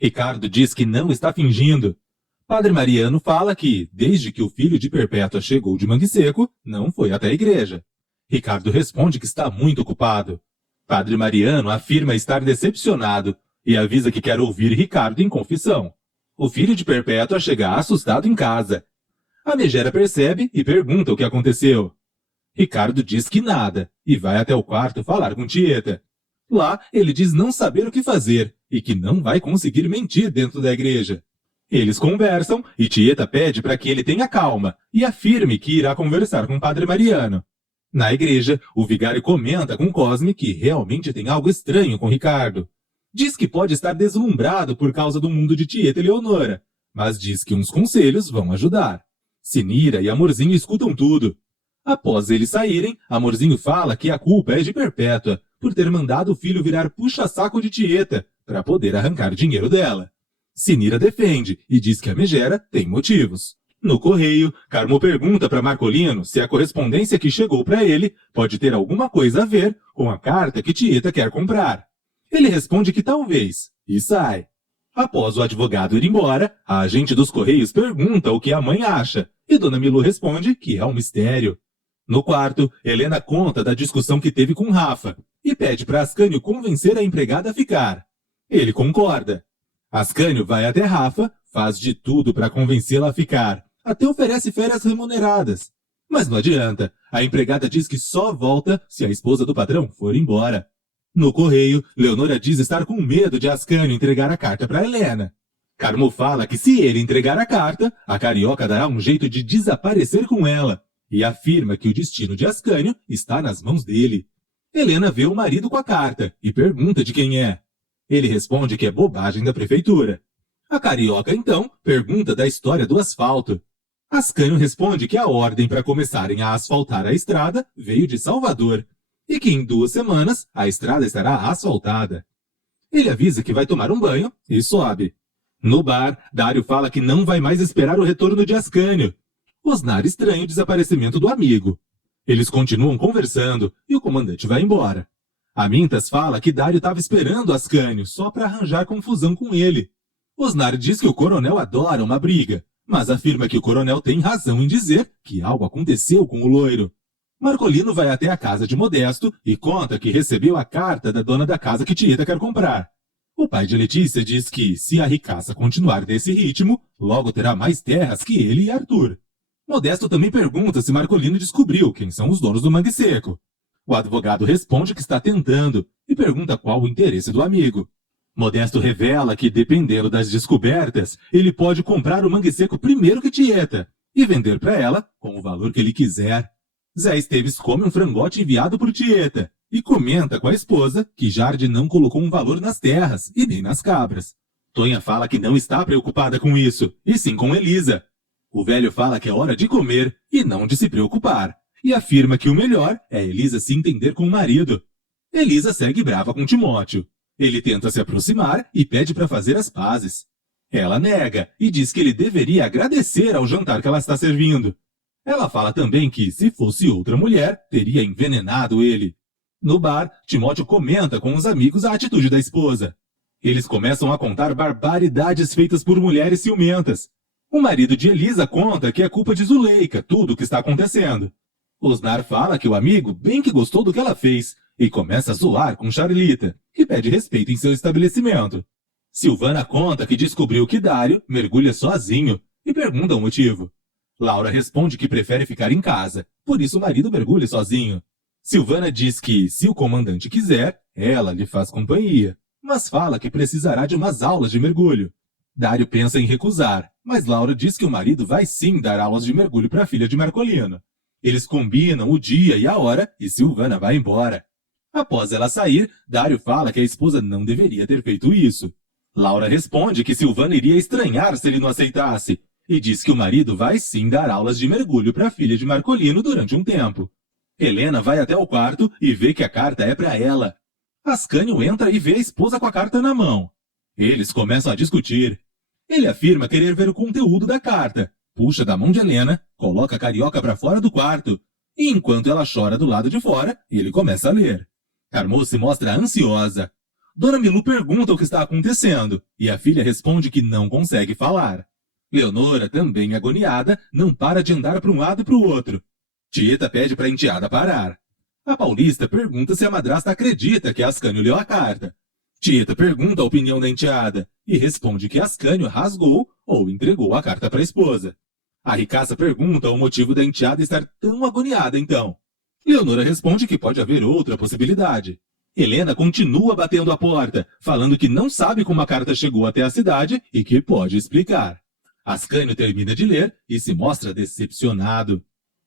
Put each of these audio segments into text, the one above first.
Ricardo diz que não está fingindo. Padre Mariano fala que, desde que o filho de Perpétua chegou de Mangue Seco, não foi até a igreja. Ricardo responde que está muito ocupado. Padre Mariano afirma estar decepcionado e avisa que quer ouvir Ricardo em confissão. O filho de Perpétua chega assustado em casa. A megera percebe e pergunta o que aconteceu. Ricardo diz que nada e vai até o quarto falar com Tieta. Lá, ele diz não saber o que fazer e que não vai conseguir mentir dentro da igreja. Eles conversam e Tieta pede para que ele tenha calma e afirme que irá conversar com o Padre Mariano. Na igreja, o vigário comenta com Cosme que realmente tem algo estranho com Ricardo. Diz que pode estar deslumbrado por causa do mundo de Tieta e Leonora, mas diz que uns conselhos vão ajudar. Sinira e Amorzinho escutam tudo. Após eles saírem, Amorzinho fala que a culpa é de Perpétua, por ter mandado o filho virar puxa-saco de Tieta, para poder arrancar dinheiro dela. Sinira defende e diz que a megera tem motivos. No correio, Carmo pergunta para Marcolino se a correspondência que chegou para ele pode ter alguma coisa a ver com a carta que Tieta quer comprar. Ele responde que talvez, e sai. Após o advogado ir embora, a agente dos correios pergunta o que a mãe acha, e Dona Milu responde que é um mistério. No quarto, Helena conta da discussão que teve com Rafa e pede para Ascânio convencer a empregada a ficar. Ele concorda. Ascânio vai até Rafa, faz de tudo para convencê-la a ficar, até oferece férias remuneradas. Mas não adianta, a empregada diz que só volta se a esposa do patrão for embora. No correio, Leonora diz estar com medo de Ascânio entregar a carta para Helena. Carmo fala que se ele entregar a carta, a carioca dará um jeito de desaparecer com ela, e afirma que o destino de Ascânio está nas mãos dele. Helena vê o marido com a carta e pergunta de quem é. Ele responde que é bobagem da prefeitura. A carioca, então, pergunta da história do asfalto. Ascânio responde que a ordem para começarem a asfaltar a estrada veio de Salvador, e que em 2 semanas a estrada estará asfaltada. Ele avisa que vai tomar um banho e sobe. No bar, Dário fala que não vai mais esperar o retorno de Ascânio. Osnar estranha o desaparecimento do amigo. Eles continuam conversando e o comandante vai embora. Amintas fala que Dário estava esperando Ascânio só para arranjar confusão com ele. Osnar diz que o coronel adora uma briga, mas afirma que o coronel tem razão em dizer que algo aconteceu com o loiro. Marcolino vai até a casa de Modesto e conta que recebeu a carta da dona da casa que Tieta quer comprar. O pai de Letícia diz que, se a ricaça continuar desse ritmo, logo terá mais terras que ele e Arthur. Modesto também pergunta se Marcolino descobriu quem são os donos do Mangue Seco. O advogado responde que está tentando e pergunta qual o interesse do amigo. Modesto revela que, dependendo das descobertas, ele pode comprar o Mangue Seco primeiro que Tieta e vender para ela com o valor que ele quiser. Zé Esteves come um frangote enviado por Tieta e comenta com a esposa que Jardim não colocou um valor nas terras e nem nas cabras. Tonha fala que não está preocupada com isso, e sim com Elisa. O velho fala que é hora de comer e não de se preocupar, e afirma que o melhor é Elisa se entender com o marido. Elisa segue brava com Timóteo. Ele tenta se aproximar e pede para fazer as pazes. Ela nega e diz que ele deveria agradecer ao jantar que ela está servindo. Ela fala também que, se fosse outra mulher, teria envenenado ele. No bar, Timóteo comenta com os amigos a atitude da esposa. Eles começam a contar barbaridades feitas por mulheres ciumentas. O marido de Elisa conta que é culpa de Zuleika tudo o que está acontecendo. Osnar fala que o amigo bem que gostou do que ela fez e começa a zoar com Charlita, que pede respeito em seu estabelecimento. Silvana conta que descobriu que Dário mergulha sozinho e pergunta o motivo. Laura responde que prefere ficar em casa, por isso o marido mergulha sozinho. Silvana diz que, se o comandante quiser, ela lhe faz companhia, mas fala que precisará de umas aulas de mergulho. Dário pensa em recusar, mas Laura diz que o marido vai sim dar aulas de mergulho para a filha de Marcolino. Eles combinam o dia e a hora e Silvana vai embora. Após ela sair, Dário fala que a esposa não deveria ter feito isso. Laura responde que Silvana iria estranhar se ele não aceitasse, e diz que o marido vai sim dar aulas de mergulho para a filha de Marcolino durante um tempo. Helena vai até o quarto e vê que a carta é para ela. Ascânio entra e vê a esposa com a carta na mão. Eles começam a discutir. Ele afirma querer ver o conteúdo da carta, puxa da mão de Helena, coloca a carioca para fora do quarto, e enquanto ela chora do lado de fora, ele começa a ler. Carmo se mostra ansiosa. Dona Milu pergunta o que está acontecendo, e a filha responde que não consegue falar. Leonora, também agoniada, não para de andar para um lado e para o outro. Tieta pede para a enteada parar. A Paulista pergunta se a madrasta acredita que Ascânio leu a carta. Tieta pergunta a opinião da enteada e responde que Ascânio rasgou ou entregou a carta para a esposa. A ricaça pergunta o motivo da enteada estar tão agoniada então. Leonora responde que pode haver outra possibilidade. Helena continua batendo a porta, falando que não sabe como a carta chegou até a cidade e que pode explicar. Ascânio termina de ler e se mostra decepcionado.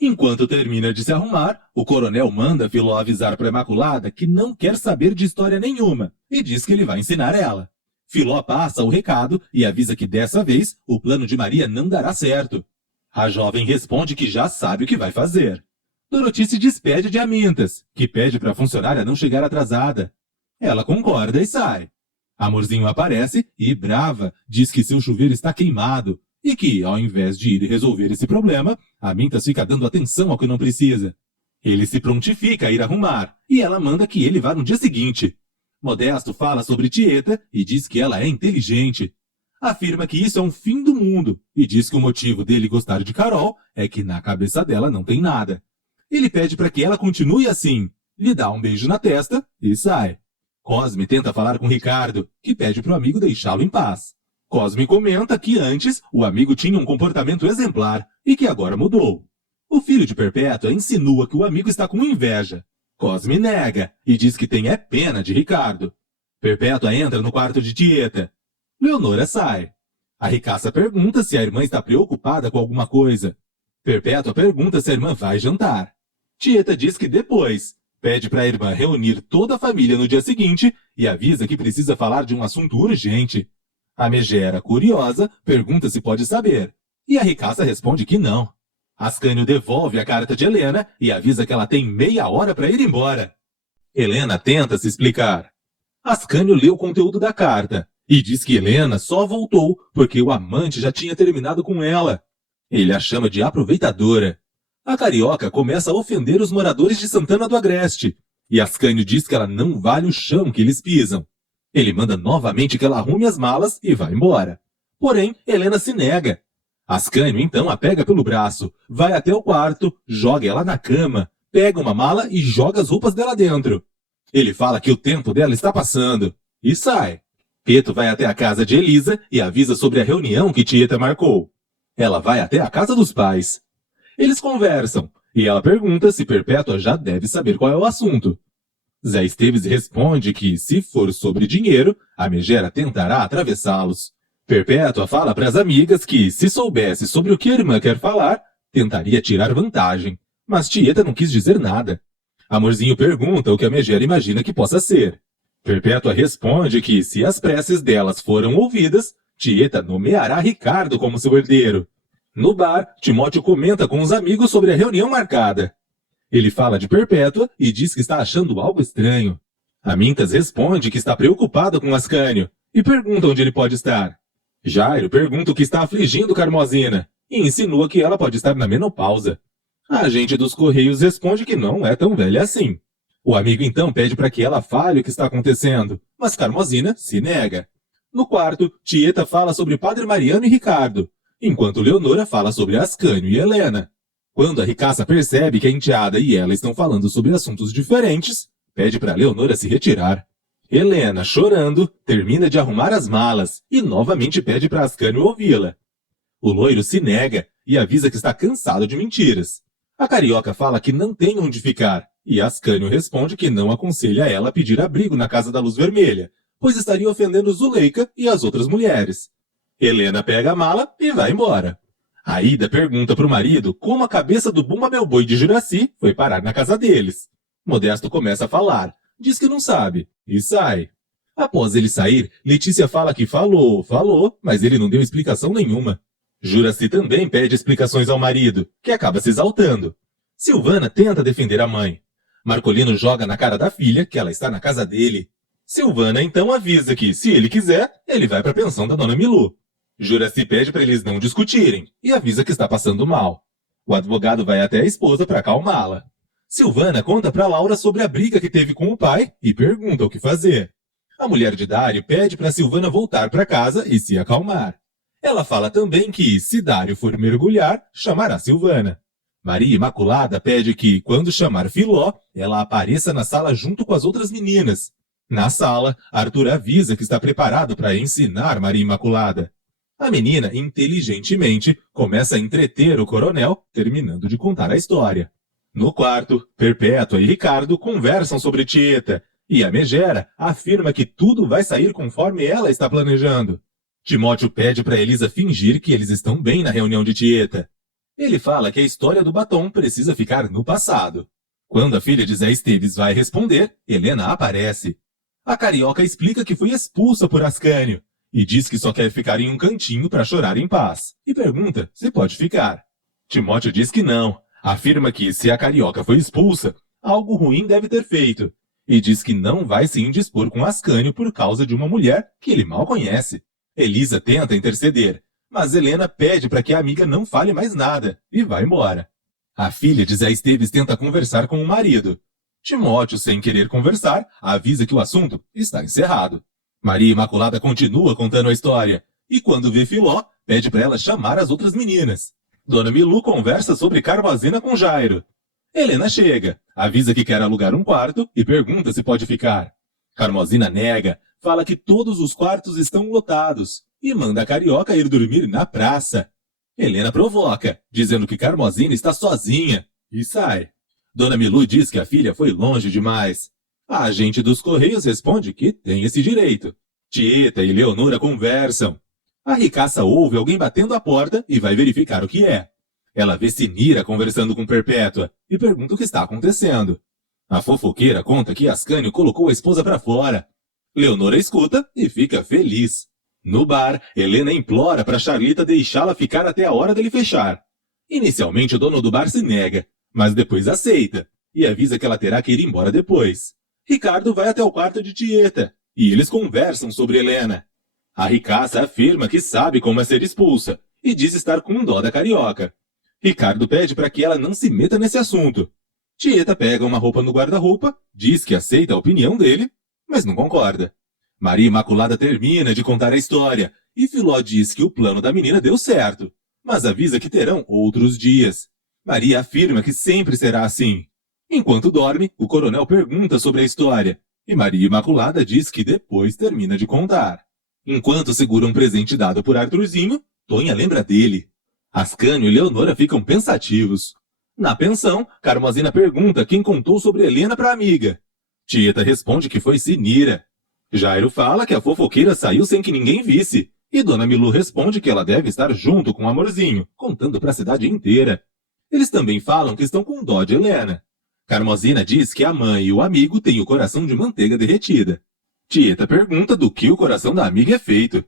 Enquanto termina de se arrumar, o coronel manda Filó avisar para a Imaculada que não quer saber de história nenhuma e diz que ele vai ensinar ela. Filó passa o recado e avisa que dessa vez o plano de Maria não dará certo. A jovem responde que já sabe o que vai fazer. Doroti se despede de Amintas, que pede para a funcionária não chegar atrasada. Ela concorda e sai. Amorzinho aparece e, brava, diz que seu chuveiro está queimado e que, ao invés de ir resolver esse problema, Amintas fica dando atenção ao que não precisa. Ele se prontifica a ir arrumar e ela manda que ele vá no dia seguinte. Modesto fala sobre Tieta e diz que ela é inteligente. Afirma que isso é um fim do mundo e diz que o motivo dele gostar de Carol é que na cabeça dela não tem nada. Ele pede para que ela continue assim, lhe dá um beijo na testa e sai. Cosme tenta falar com Ricardo, que pede para o amigo deixá-lo em paz. Cosme comenta que antes o amigo tinha um comportamento exemplar e que agora mudou. O filho de Perpétua insinua que o amigo está com inveja. Cosme nega e diz que tem pena de Ricardo. Perpétua entra no quarto de Tieta. Leonora sai. A ricaça pergunta se a irmã está preocupada com alguma coisa. Perpétua pergunta se a irmã vai jantar. Tieta diz que depois. Pede para a irmã reunir toda a família no dia seguinte e avisa que precisa falar de um assunto urgente. A megera, curiosa, pergunta se pode saber. E a ricaça responde que não. Ascânio devolve a carta de Helena e avisa que ela tem meia hora para ir embora. Helena tenta se explicar. Ascânio lê o conteúdo da carta e diz que Helena só voltou porque o amante já tinha terminado com ela. Ele a chama de aproveitadora. A carioca começa a ofender os moradores de Santana do Agreste, e Ascânio diz que ela não vale o chão que eles pisam. Ele manda novamente que ela arrume as malas e vá embora. Porém, Helena se nega. Ascânio então a pega pelo braço, vai até o quarto, joga ela na cama, pega uma mala e joga as roupas dela dentro. Ele fala que o tempo dela está passando, e sai. Peto vai até a casa de Elisa e avisa sobre a reunião que Tieta marcou. Ela vai até a casa dos pais. Eles conversam, e ela pergunta se Perpétua já deve saber qual é o assunto. Zé Esteves responde que, se for sobre dinheiro, a megera tentará atravessá-los. Perpétua fala para as amigas que, se soubesse sobre o que a irmã quer falar, tentaria tirar vantagem, mas Tieta não quis dizer nada. Amorzinho pergunta o que a megera imagina que possa ser. Perpétua responde que, se as preces delas foram ouvidas, Tieta nomeará Ricardo como seu herdeiro. No bar, Timóteo comenta com os amigos sobre a reunião marcada. Ele fala de Perpétua e diz que está achando algo estranho. Amintas responde que está preocupada com Ascânio e pergunta onde ele pode estar. Jairo pergunta o que está afligindo Carmosina e insinua que ela pode estar na menopausa. A agente dos Correios responde que não é tão velha assim. O amigo então pede para que ela fale o que está acontecendo, mas Carmosina se nega. No quarto, Tieta fala sobre Padre Mariano e Ricardo, enquanto Leonora fala sobre Ascânio e Helena. Quando a ricaça percebe que a enteada e ela estão falando sobre assuntos diferentes, pede para Leonora se retirar. Helena, chorando, termina de arrumar as malas e novamente pede para Ascânio ouvi-la. O loiro se nega e avisa que está cansado de mentiras. A carioca fala que não tem onde ficar e Ascânio responde que não aconselha ela a pedir abrigo na Casa da Luz Vermelha, pois estaria ofendendo Zuleika e as outras mulheres. Helena pega a mala e vai embora. Aida pergunta para o marido como a cabeça do Bumba Meu Boi de Juraci foi parar na casa deles. Modesto começa a falar, diz que não sabe, e sai. Após ele sair, Letícia fala que falou, mas ele não deu explicação nenhuma. Juraci também pede explicações ao marido, que acaba se exaltando. Silvana tenta defender a mãe. Marcolino joga na cara da filha que ela está na casa dele. Silvana então avisa que, se ele quiser, ele vai para a pensão da dona Milu. Juraci pede para eles não discutirem e avisa que está passando mal. O advogado vai até a esposa para acalmá-la. Silvana conta para Laura sobre a briga que teve com o pai e pergunta o que fazer. A mulher de Dário pede para Silvana voltar para casa e se acalmar. Ela fala também que, se Dário for mergulhar, chamará Silvana. Maria Imaculada pede que, quando chamar Filó, ela apareça na sala junto com as outras meninas. Na sala, Arthur avisa que está preparado para ensinar Maria Imaculada. A menina, inteligentemente, começa a entreter o coronel, terminando de contar a história. No quarto, Perpétua e Ricardo conversam sobre Tieta, e a Megera afirma que tudo vai sair conforme ela está planejando. Timóteo pede para Elisa fingir que eles estão bem na reunião de Tieta. Ele fala que a história do batom precisa ficar no passado. Quando a filha de Zé Esteves vai responder, Helena aparece. A carioca explica que foi expulsa por Ascânio e diz que só quer ficar em um cantinho para chorar em paz, e pergunta se pode ficar. Timóteo diz que não, afirma que se a carioca foi expulsa, algo ruim deve ter feito, e diz que não vai se indispor com Ascânio por causa de uma mulher que ele mal conhece. Elisa tenta interceder, mas Helena pede para que a amiga não fale mais nada e vai embora. A filha de Zé Esteves tenta conversar com o marido. Timóteo, sem querer conversar, avisa que o assunto está encerrado. Maria Imaculada continua contando a história, e quando vê Filó, pede para ela chamar as outras meninas. Dona Milu conversa sobre Carmozina com Jairo. Helena chega, avisa que quer alugar um quarto e pergunta se pode ficar. Carmozina nega, fala que todos os quartos estão lotados e manda a carioca ir dormir na praça. Helena provoca, dizendo que Carmozina está sozinha, e sai. Dona Milu diz que a filha foi longe demais. A agente dos Correios responde que tem esse direito. Tieta e Leonora conversam. A ricaça ouve alguém batendo a porta e vai verificar o que é. Ela vê Sinira conversando com Perpétua e pergunta o que está acontecendo. A fofoqueira conta que Ascânio colocou a esposa para fora. Leonora escuta e fica feliz. No bar, Helena implora para Charlita deixá-la ficar até a hora dele fechar. Inicialmente o dono do bar se nega, mas depois aceita e avisa que ela terá que ir embora depois. Ricardo vai até o quarto de Tieta e eles conversam sobre Helena. A ricaça afirma que sabe como é ser expulsa e diz estar com dó da carioca. Ricardo pede para que ela não se meta nesse assunto. Tieta pega uma roupa no guarda-roupa, diz que aceita a opinião dele, mas não concorda. Maria Imaculada termina de contar a história e Filó diz que o plano da menina deu certo, mas avisa que terão outros dias. Maria afirma que sempre será assim. Enquanto dorme, o coronel pergunta sobre a história, e Maria Imaculada diz que depois termina de contar. Enquanto segura um presente dado por Arthurzinho, Tonha lembra dele. Ascânio e Leonora ficam pensativos. Na pensão, Carmozina pergunta quem contou sobre Helena para a amiga. Tieta responde que foi Sinira. Jairo fala que a fofoqueira saiu sem que ninguém visse, e Dona Milu responde que ela deve estar junto com o Amorzinho, contando para a cidade inteira. Eles também falam que estão com dó de Helena. Carmozina diz que a mãe e o amigo têm o coração de manteiga derretida. Tieta pergunta do que o coração da amiga é feito.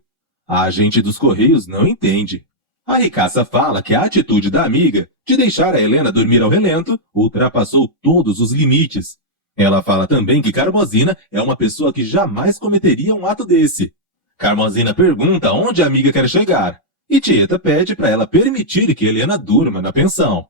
A agente dos Correios não entende. A ricaça fala que a atitude da amiga de deixar a Helena dormir ao relento ultrapassou todos os limites. Ela fala também que Carmozina é uma pessoa que jamais cometeria um ato desse. Carmozina pergunta onde a amiga quer chegar, e Tieta pede para ela permitir que Helena durma na pensão.